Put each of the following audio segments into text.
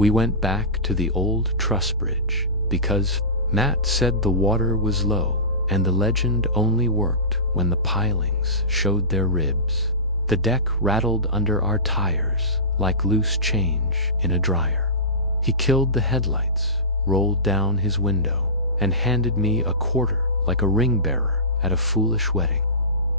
We went back to the old truss bridge because Matt said the water was low and the legend only worked when the pilings showed their ribs. The deck rattled under our tires like loose change in a dryer. He killed the headlights, rolled down his window, and handed me a quarter like a ring bearer at a foolish wedding.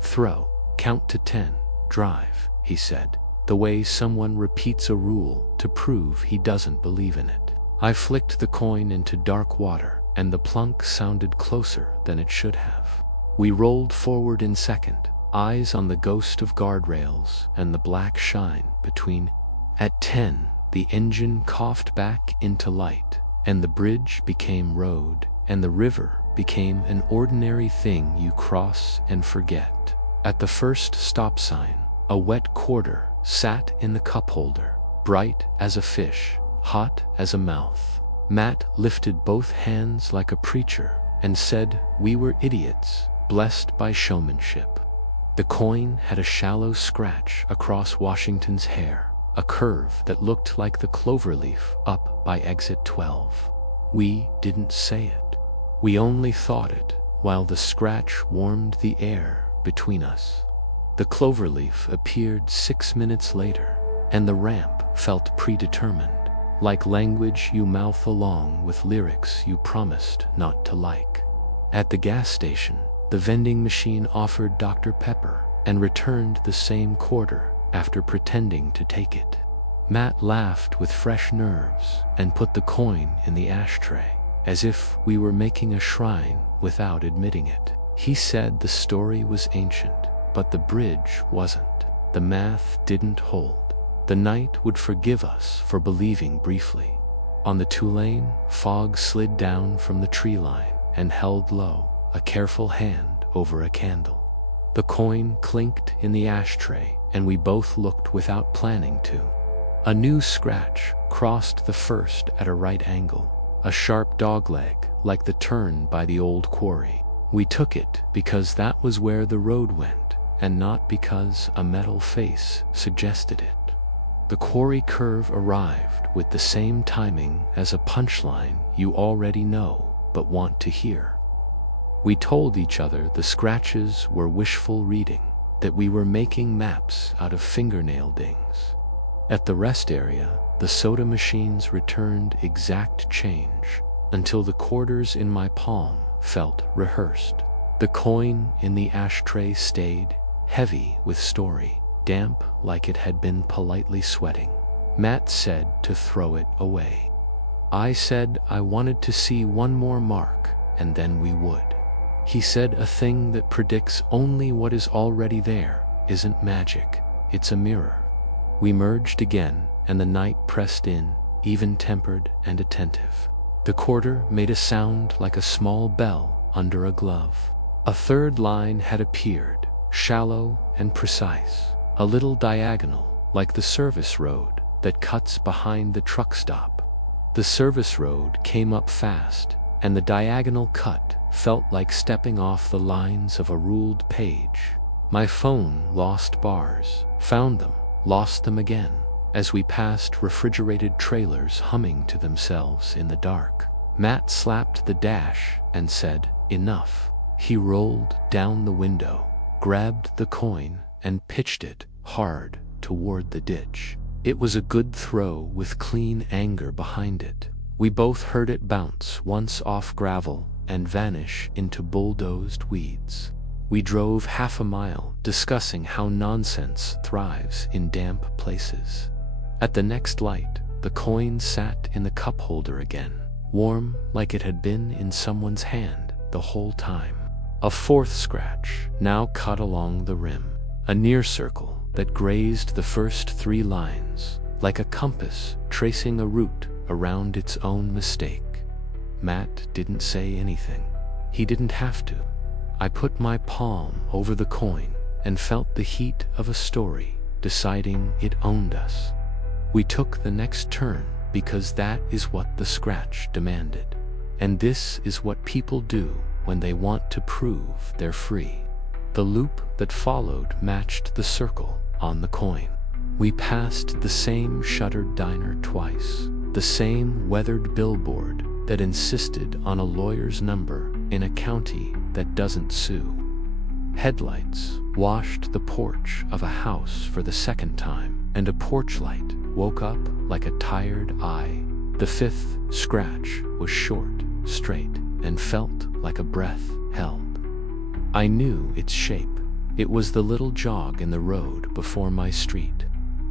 "Throw, count to 10, drive," he said, the way someone repeats a rule to prove he doesn't believe in it. I flicked the coin into dark water, and the plunk sounded closer than it should have. We rolled forward in second, eyes on the ghost of guardrails and the black shine between. At 10, the engine coughed back into light, and the bridge became road, and the river became an ordinary thing you cross and forget. At the first stop sign, a wet quarter sat in the cup holder, bright as a fish, hot as a mouth. Matt lifted both hands like a preacher and said we were idiots, blessed by showmanship. The coin had a shallow scratch across Washington's hair, a curve that looked like the cloverleaf up by exit 12. We didn't say it. We only thought it while the scratch warmed the air between us. The cloverleaf appeared 6 minutes later, and the ramp felt predetermined, like language you mouth along with lyrics you promised not to like. At the gas station, the vending machine offered Dr. Pepper and returned the same quarter after pretending to take it. Matt laughed with fresh nerves and put the coin in the ashtray, as if we were making a shrine without admitting it. He said the story was ancient, but the bridge wasn't. The math didn't hold. The night would forgive us for believing briefly. On the 2-lane, fog slid down from the tree line and held low, a careful hand over a candle. The coin clinked in the ashtray, and we both looked without planning to. A new scratch crossed the first at a right angle, a sharp dogleg like the turn by the old quarry. We took it because that was where the road went, and not because a metal face suggested it. The quarry curve arrived with the same timing as a punchline you already know but want to hear. We told each other the scratches were wishful reading, that we were making maps out of fingernail dings. At the rest area, the soda machines returned exact change until the quarters in my palm felt rehearsed. The coin in the ashtray stayed, heavy with story, damp like it had been politely sweating. Matt said to throw it away. I said I wanted to see one more mark, and then we would. He said a thing that predicts only what is already there isn't magic, it's a mirror. We merged again, and the night pressed in, even-tempered and attentive. The quarter made a sound like a small bell under a glove. A third line had appeared, shallow and precise, a little diagonal like the service road that cuts behind the truck stop. The service road came up fast, and the diagonal cut felt like stepping off the lines of a ruled page. My phone lost bars, found them, lost them again, as we passed refrigerated trailers humming to themselves in the dark. Matt slapped the dash and said, "Enough." He rolled down the window, grabbed the coin, and pitched it hard toward the ditch. It was a good throw with clean anger behind it. We both heard it bounce once off gravel and vanish into bulldozed weeds. We drove half a mile discussing how nonsense thrives in damp places. At the next light, the coin sat in the cup holder again, warm like it had been in someone's hand the whole time. A fourth scratch now cut along the rim, a near circle that grazed the first 3 lines, like a compass tracing a route around its own mistake. Matt didn't say anything. He didn't have to. I put my palm over the coin and felt the heat of a story, deciding it owned us. We took the next turn because that is what the scratch demanded. And this is what people do when they want to prove they're free. The loop that followed matched the circle on the coin. We passed the same shuttered diner twice, the same weathered billboard that insisted on a lawyer's number in a county that doesn't sue. Headlights washed the porch of a house for the second time, and a porch light woke up like a tired eye. The fifth scratch was short, straight, and felt like a breath held. I knew its shape. It was the little jog in the road before my street.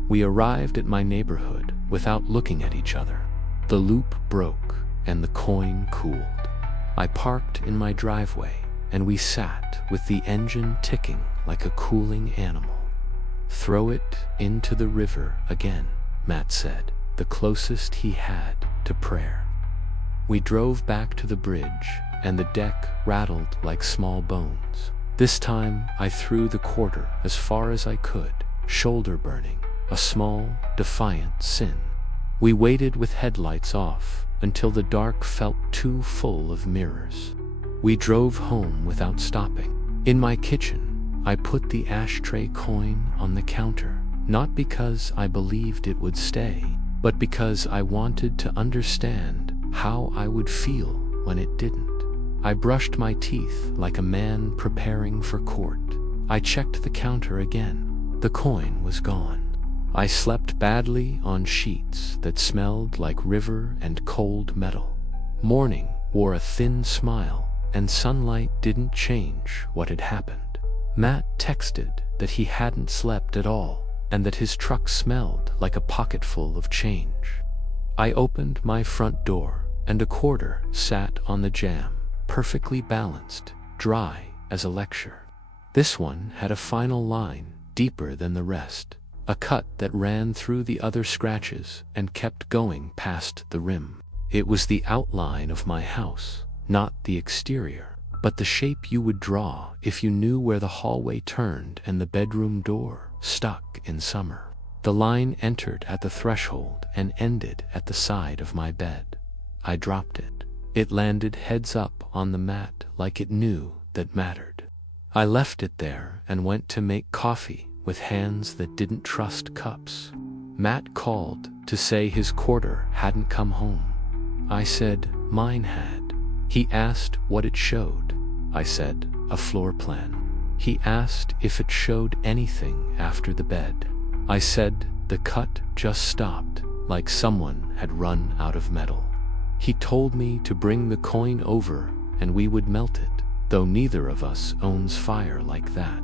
We arrived at my neighborhood without looking at each other. The loop broke and the coin cooled. I parked in my driveway and we sat with the engine ticking like a cooling animal. "Throw it into the river again," Matt said, the closest he had to prayer. We drove back to the bridge and the deck rattled like small bones. This time I threw the quarter as far as I could, shoulder burning, a small, defiant sin. We waited with headlights off until the dark felt too full of mirrors. We drove home without stopping. In my kitchen, I put the ashtray coin on the counter, not because I believed it would stay, but because I wanted to understand how I would feel when it didn't. I brushed my teeth like a man preparing for court. I checked the counter again. The coin was gone. I slept badly on sheets that smelled like river and cold metal. Morning wore a thin smile, and sunlight didn't change what had happened. Matt texted that he hadn't slept at all, and that his truck smelled like a pocketful of change. I opened my front door, and a quarter sat on the jamb, perfectly balanced, dry as a lecture. This one had a final line, deeper than the rest, a cut that ran through the other scratches and kept going past the rim. It was the outline of my house, not the exterior, but the shape you would draw if you knew where the hallway turned and the bedroom door stuck in summer. The line entered at the threshold and ended at the side of my bed. I dropped it. It landed heads up on the mat like it knew that mattered. I left it there and went to make coffee with hands that didn't trust cups. Matt called to say his quarter hadn't come home. I said mine had. He asked what it showed. I said a floor plan. He asked if it showed anything after the bed. I said the cut just stopped, like someone had run out of metal. He told me to bring the coin over and we would melt it, though neither of us owns fire like that.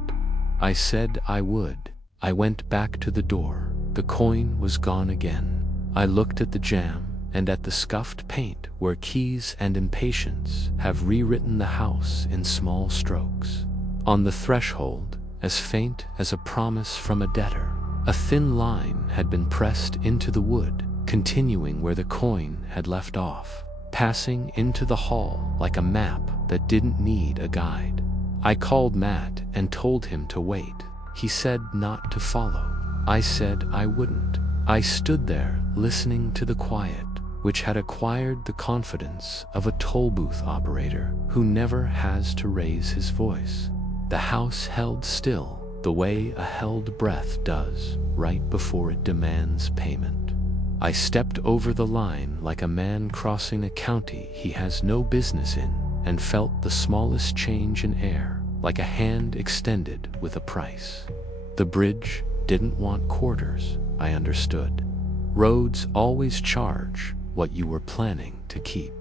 I said I would. I went back to the door. The coin was gone again. I looked at the jamb and at the scuffed paint where keys and impatience have rewritten the house in small strokes. On the threshold, as faint as a promise from a debtor, a thin line had been pressed into the wood, continuing where the coin had left off, passing into the hall like a map that didn't need a guide. I called Matt and told him to wait. He said not to follow. I said I wouldn't. I stood there listening to the quiet, which had acquired the confidence of a toll booth operator who never has to raise his voice. The house held still, the way a held breath does right before it demands payment. I stepped over the line like a man crossing a county he has no business in, and felt the smallest change in air, like a hand extended with a price. The bridge didn't want quarters, I understood. Roads always charge what you were planning to keep.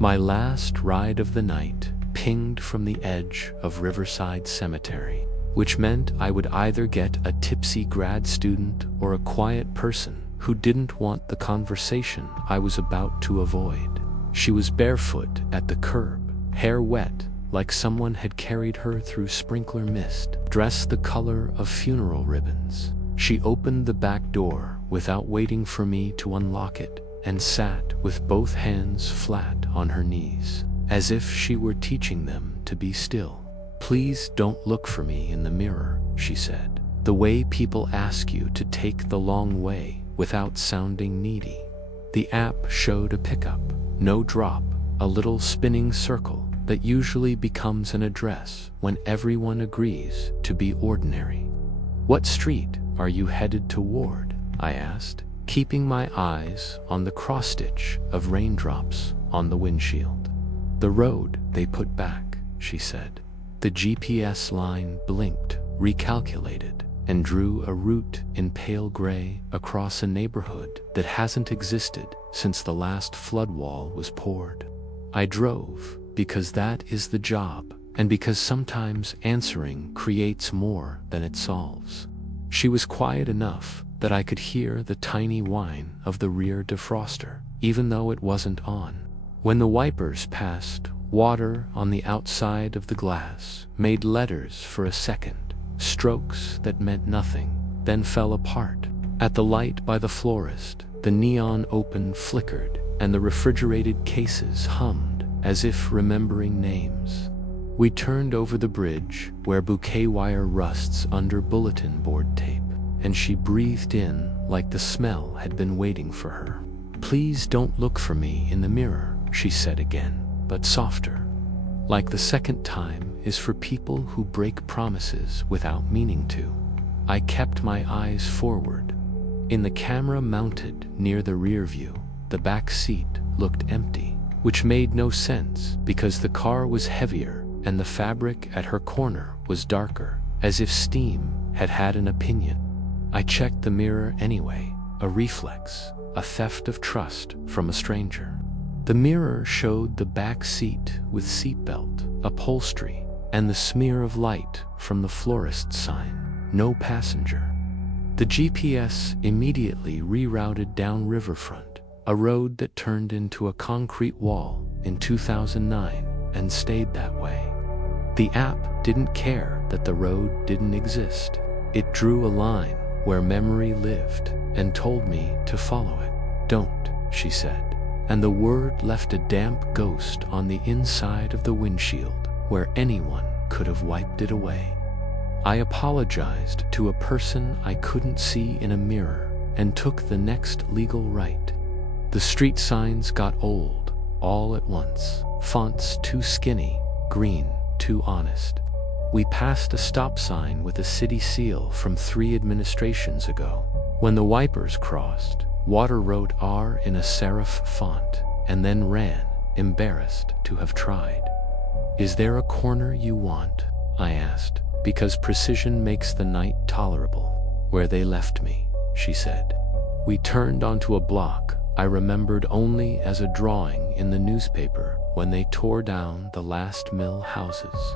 My last ride of the night pinged from the edge of Riverside Cemetery, which meant I would either get a tipsy grad student or a quiet person who didn't want the conversation I was about to avoid. She was barefoot at the curb, hair wet like someone had carried her through sprinkler mist, dress the color of funeral ribbons. She opened the back door without waiting for me to unlock it, and sat with both hands flat on her knees, as if she were teaching them to be still. "Please don't look for me in the mirror," she said, "the way people ask you to take the long way without sounding needy." The app showed a pickup, no drop, a little spinning circle, that usually becomes an address when everyone agrees to be ordinary. "What street are you headed toward?" I asked, keeping my eyes on the cross-stitch of raindrops on the windshield. "The road they put back," she said. The GPS line blinked, recalculated, and drew a route in pale gray across a neighborhood that hasn't existed since the last flood wall was poured. I drove because that is the job, and because sometimes answering creates more than it solves. She was quiet enough that I could hear the tiny whine of the rear defroster, even though it wasn't on. When the wipers passed, water on the outside of the glass made letters for a second, strokes that meant nothing, then fell apart. At the light by the florist, the neon open flickered, and the refrigerated cases hummed as if remembering names. We turned over the bridge where bouquet wire rusts under bulletin board tape, and she breathed in like the smell had been waiting for her. "Please don't look for me in the mirror," she said again, but softer. "Like the second time is for people who break promises without meaning to." I kept my eyes forward. In the camera mounted near the rear view, the back seat looked empty, which made no sense because the car was heavier and the fabric at her corner was darker, as if steam had had an opinion. I checked the mirror anyway, a reflex, a theft of trust from a stranger. The mirror showed the back seat with seatbelt, upholstery, and the smear of light from the florist's sign, "No passenger." The GPS immediately rerouted down Riverfront, a road that turned into a concrete wall in 2009 and stayed that way. The app didn't care that the road didn't exist. It drew a line where memory lived and told me to follow it. "Don't," she said, and the word left a damp ghost on the inside of the windshield where anyone could have wiped it away. I apologized to a person I couldn't see in a mirror and took the next legal right. The street signs got old, all at once, fonts too skinny, green too honest. We passed a stop sign with a city seal from 3 administrations ago. When the wipers crossed, water wrote R in a serif font and then ran, embarrassed to have tried. "Is there a corner you want?" I asked, because precision makes the night tolerable. "Where they left me," she said. We turned onto a block I remembered only as a drawing in the newspaper when they tore down the last mill houses.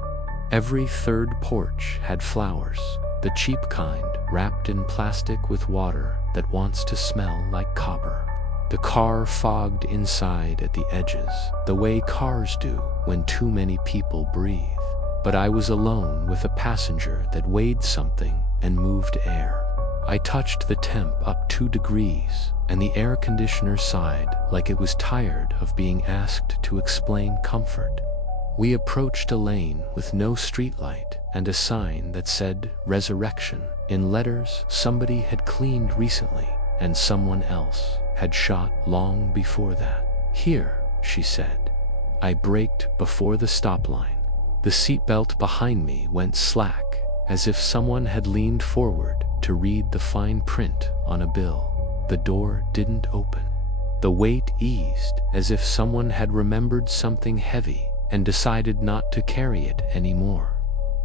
Every third porch had flowers, the cheap kind wrapped in plastic with water that wants to smell like copper. The car fogged inside at the edges, the way cars do when too many people breathe. But I was alone with a passenger that weighed something and moved air. I touched the temp up 2 degrees, and the air conditioner sighed like it was tired of being asked to explain comfort. We approached a lane with no streetlight and a sign that said Resurrection in letters somebody had cleaned recently and someone else had shot long before that. "Here," she said. I braked before the stop line. The seatbelt behind me went slack, as if someone had leaned forward to read the fine print on a bill. The door didn't open. The weight eased as if someone had remembered something heavy and decided not to carry it anymore.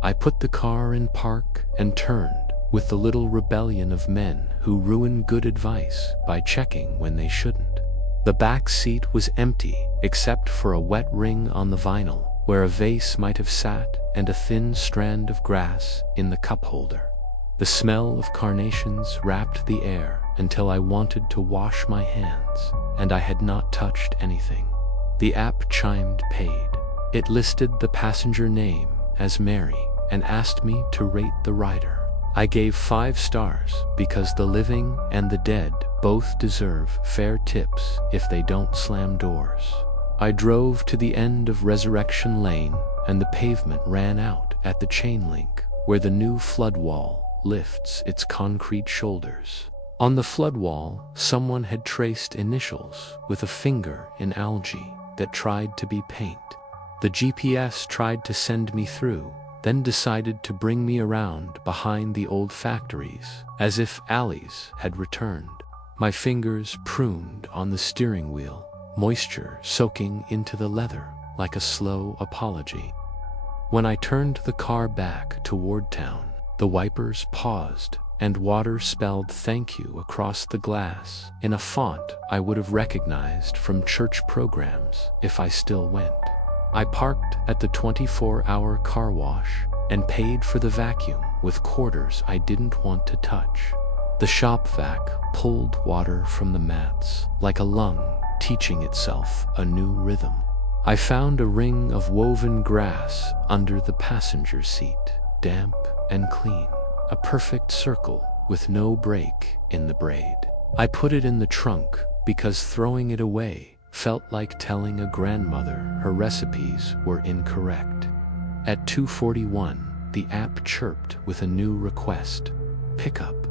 I put the car in park and turned with the little rebellion of men who ruin good advice by checking when they shouldn't. The back seat was empty except for a wet ring on the vinyl where a vase might have sat and a thin strand of grass in the cup holder. The smell of carnations wrapped the air until I wanted to wash my hands, and I had not touched anything. The app chimed paid. It listed the passenger name as Mary and asked me to rate the rider. I gave 5 stars because the living and the dead both deserve fair tips if they don't slam doors. I drove to the end of Resurrection Lane and the pavement ran out at the chain link where the new flood wall lifts its concrete shoulders. On the flood wall, someone had traced initials with a finger in algae that tried to be paint. The GPS tried to send me through, then decided to bring me around behind the old factories, as if alleys had returned. My fingers pruned on the steering wheel, moisture soaking into the leather like a slow apology. When I turned the car back toward town, the wipers paused, and water spelled "thank you" across the glass in a font I would have recognized from church programs if I still went. I parked at the 24-hour car wash and paid for the vacuum with quarters I didn't want to touch. The shop vac pulled water from the mats like a lung teaching itself a new rhythm. I found a ring of woven grass under the passenger seat, damp and clean, a perfect circle with no break in the braid. I put it in the trunk because throwing it away felt like telling a grandmother her recipes were incorrect. At 2:41, the app chirped with a new request. Pickup,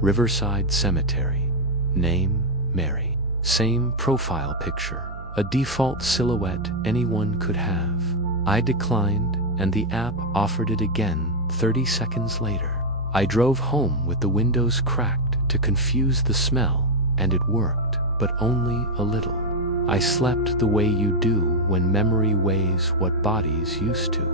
Riverside Cemetery. Name, Mary. Same profile picture, a default silhouette anyone could have. I declined, and the app offered it again 30 seconds later. I drove home with the windows cracked to confuse the smell, and it worked, but only a little. I slept the way you do when memory weighs what bodies used to.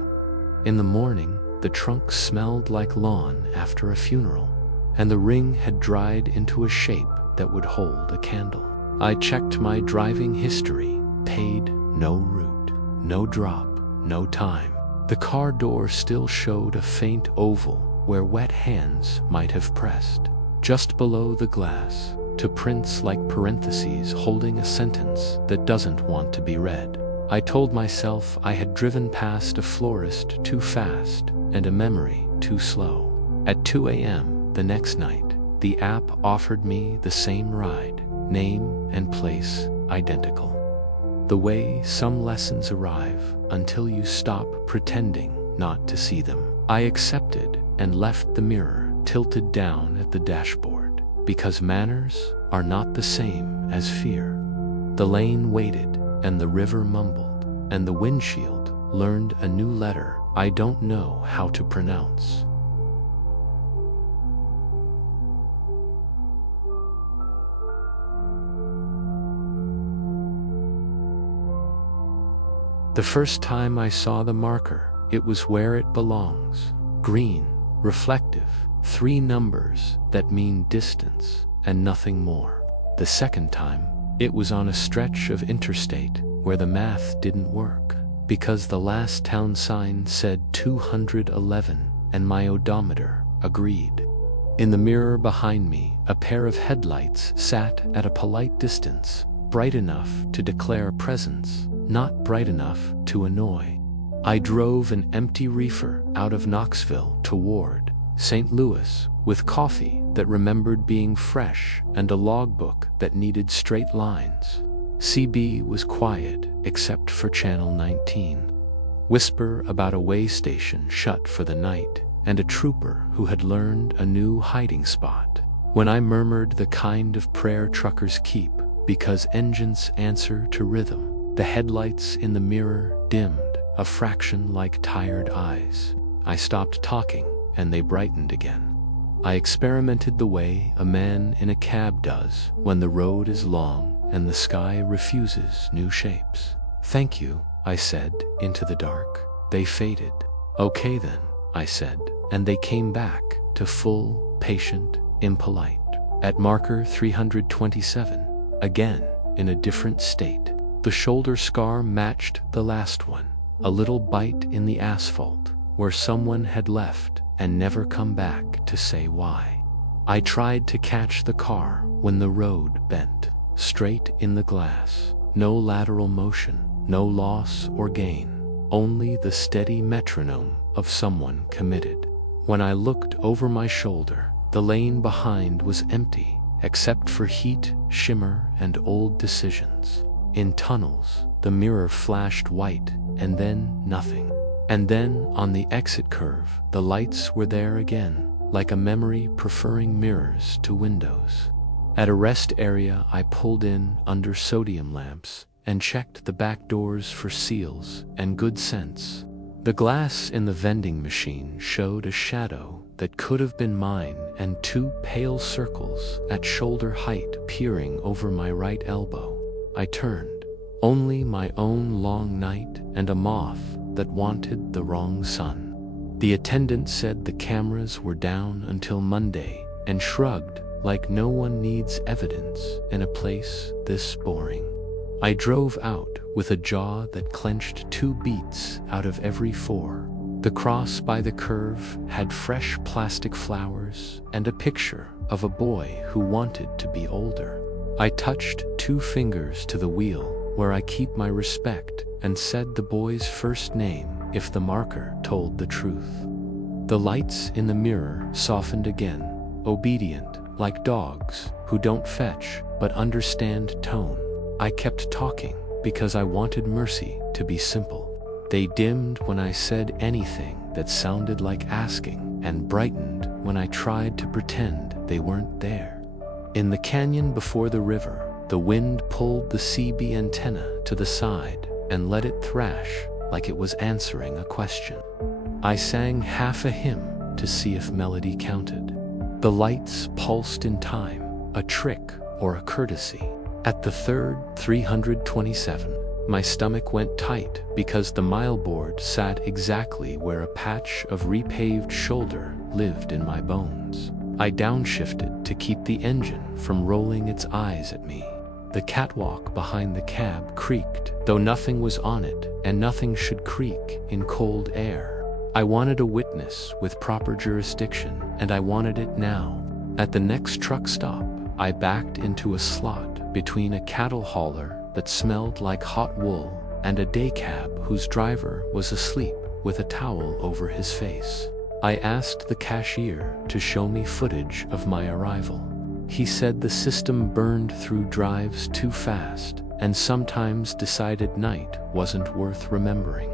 In the morning, the trunk smelled like lawn after a funeral, and the ring had dried into a shape that would hold a candle. I checked my driving history, paid no route, no drop, no time. The car door still showed a faint oval where wet hands might have pressed. Just below the glass, to prints like parentheses holding a sentence that doesn't want to be read. I told myself I had driven past a florist too fast and a memory too slow. At 2 a.m. the next night, the app offered me the same ride, name and place identical. The way some lessons arrive until you stop pretending not to see them. I accepted and left the mirror tilted down at the dashboard, because manners are not the same as fear. The lane waited, and the river mumbled, and the windshield learned a new letter I don't know how to pronounce. The first time I saw the marker, it was where it belongs. Green, reflective, 3 numbers that mean distance and nothing more. The second time, it was on a stretch of interstate where the math didn't work, because the last town sign said 211 and my odometer agreed. In the mirror behind me, a pair of headlights sat at a polite distance, bright enough to declare presence, not bright enough to annoy. I drove an empty reefer out of Knoxville toward St. Louis with coffee that remembered being fresh and a logbook that needed straight lines. CB was quiet except for Channel 19. Whisper about a way station shut for the night and a trooper who had learned a new hiding spot. When I murmured the kind of prayer truckers keep because engines answer to rhythm, the headlights in the mirror dimmed a fraction like tired eyes. I stopped talking and they brightened again. I experimented the way a man in a cab does when the road is long and the sky refuses new shapes. Thank you, I said into the dark. They faded. Okay then, I said, and they came back to full, patient, impolite. At marker 327, again in a different state. The shoulder scar matched the last one, a little bite in the asphalt where someone had left and never come back to say why. I tried to catch the car when the road bent, straight in the glass. No lateral motion, no loss or gain, only the steady metronome of someone committed. When I looked over my shoulder, the lane behind was empty, except for heat, shimmer, and old decisions. In tunnels, the mirror flashed white, and then nothing. And then, on the exit curve, the lights were there again, like a memory preferring mirrors to windows. At a rest area I pulled in under sodium lamps and checked the back doors for seals and good sense. The glass in the vending machine showed a shadow that could have been mine and two pale circles at shoulder height peering over my right elbow. I turned. Only my own long night and a moth that wanted the wrong sun. The attendant said the cameras were down until Monday and shrugged like no one needs evidence in a place this boring. I drove out with a jaw that clenched 2 beats out of every 4. The cross by the curve had fresh plastic flowers and a picture of a boy who wanted to be older. I touched 2 fingers to the wheel where I keep my respect and said the boy's first name if the marker told the truth. The lights in the mirror softened again, obedient like dogs who don't fetch but understand tone. I kept talking because I wanted mercy to be simple. They dimmed when I said anything that sounded like asking and brightened when I tried to pretend they weren't there. In the canyon before the river, the wind pulled the CB antenna to the side and let it thrash like it was answering a question. I sang half a hymn to see if melody counted. The lights pulsed in time, a trick or a courtesy. At the third 327, my stomach went tight because the mileboard sat exactly where a patch of repaved shoulder lived in my bones. I downshifted to keep the engine from rolling its eyes at me. The catwalk behind the cab creaked, though nothing was on it, and nothing should creak in cold air. I wanted a witness with proper jurisdiction, and I wanted it now. At the next truck stop, I backed into a slot between a cattle hauler that smelled like hot wool and a day cab whose driver was asleep with a towel over his face. I asked the cashier to show me footage of my arrival. He said the system burned through drives too fast and sometimes decided night wasn't worth remembering.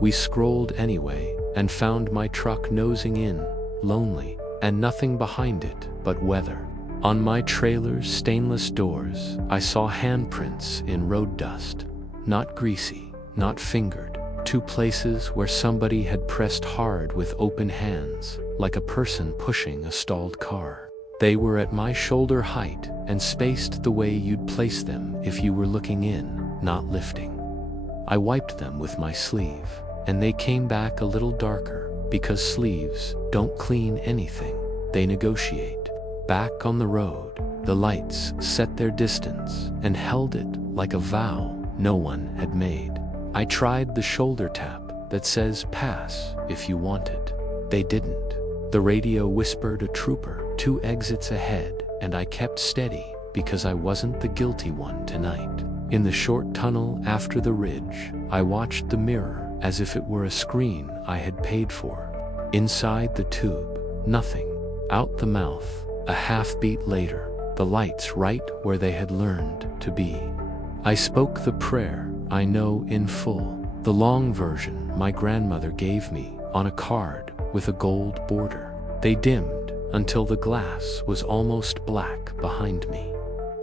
We scrolled anyway and found my truck nosing in, lonely, and nothing behind it but weather. On my trailer's stainless doors, I saw handprints in road dust. Not greasy, not fingered. 2 places where somebody had pressed hard with open hands, like a person pushing a stalled car. They were at my shoulder height and spaced the way you'd place them if you were looking in, not lifting. I wiped them with my sleeve, and they came back a little darker because sleeves don't clean anything, they negotiate. Back on the road, the lights set their distance and held it like a vow no one had made. I tried the shoulder tap that says pass if you want it. They didn't. The radio whispered a trooper 2 exits ahead, and I kept steady because I wasn't the guilty one tonight. In the short tunnel after the ridge, I watched the mirror as if it were a screen I had paid for. Inside the tube, nothing. Out the mouth, a half-beat later, the lights right where they had learned to be. I spoke the prayer I know in full, the long version my grandmother gave me on a card with a gold border. They dimmed until the glass was almost black behind me.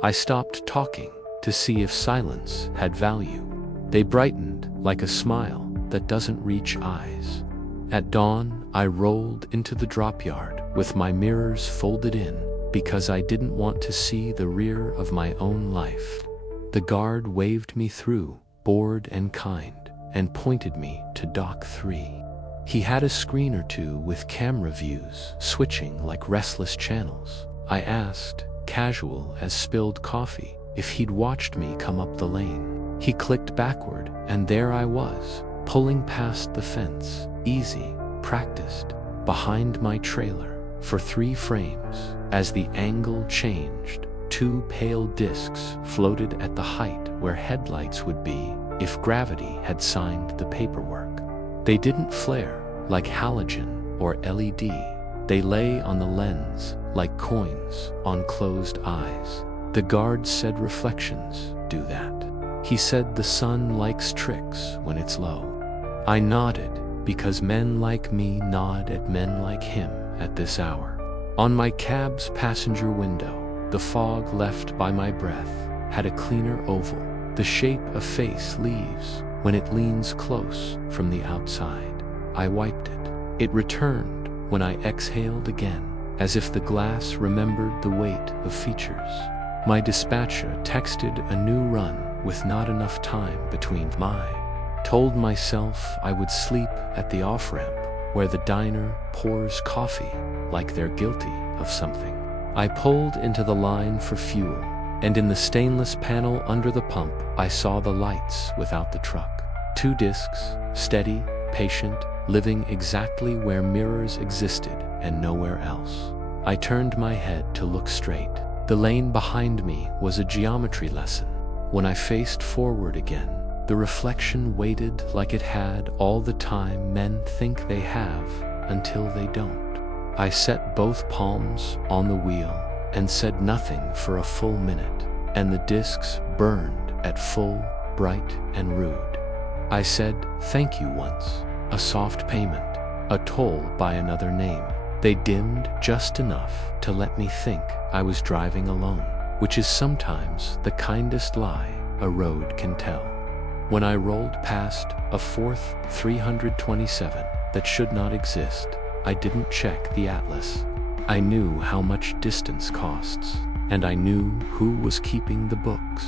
I stopped talking to see if silence had value. They brightened like a smile that doesn't reach eyes. At dawn, I rolled into the drop yard with my mirrors folded in because I didn't want to see the rear of my own life. The guard waved me through, bored and kind, and pointed me to dock 3. He had a screen or 2 with camera views switching like restless channels. I asked, casual as spilled coffee, if he'd watched me come up the lane. He clicked backward, and there I was, pulling past the fence, easy, practiced, behind my trailer, for 3 frames. As the angle changed, 2 pale discs floated at the height where headlights would be if gravity had signed the paperwork. They didn't flare like halogen or LED. They lay on the lens like coins on closed eyes. The guard said reflections do that. He said the sun likes tricks when it's low. I nodded because men like me nod at men like him at this hour. On my cab's passenger window, the fog left by my breath had a cleaner oval. The the shape a face leaves when it leans close from the outside. I wiped it. It returned when I exhaled again, as if the glass remembered the weight of features. My dispatcher texted a new run with not enough time between. Told myself I would sleep at the off-ramp where the diner pours coffee like they're guilty of something. I pulled into the line for fuel, and in the stainless panel under the pump, I saw the lights without the truck. 2 discs, steady, patient, living exactly where mirrors existed and nowhere else. I turned my head to look straight. The lane behind me was a geometry lesson. When I faced forward again, the reflection waited like it had all the time men think they have until they don't. I set both palms on the wheel and said nothing for a full minute, and the discs burned at full, bright and rude. I said thank you once, a soft payment, a toll by another name. They dimmed just enough to let me think I was driving alone, which is sometimes the kindest lie a road can tell. When I rolled past a fourth 327 that should not exist, I didn't check the atlas. I knew how much distance costs, and I knew who was keeping the books.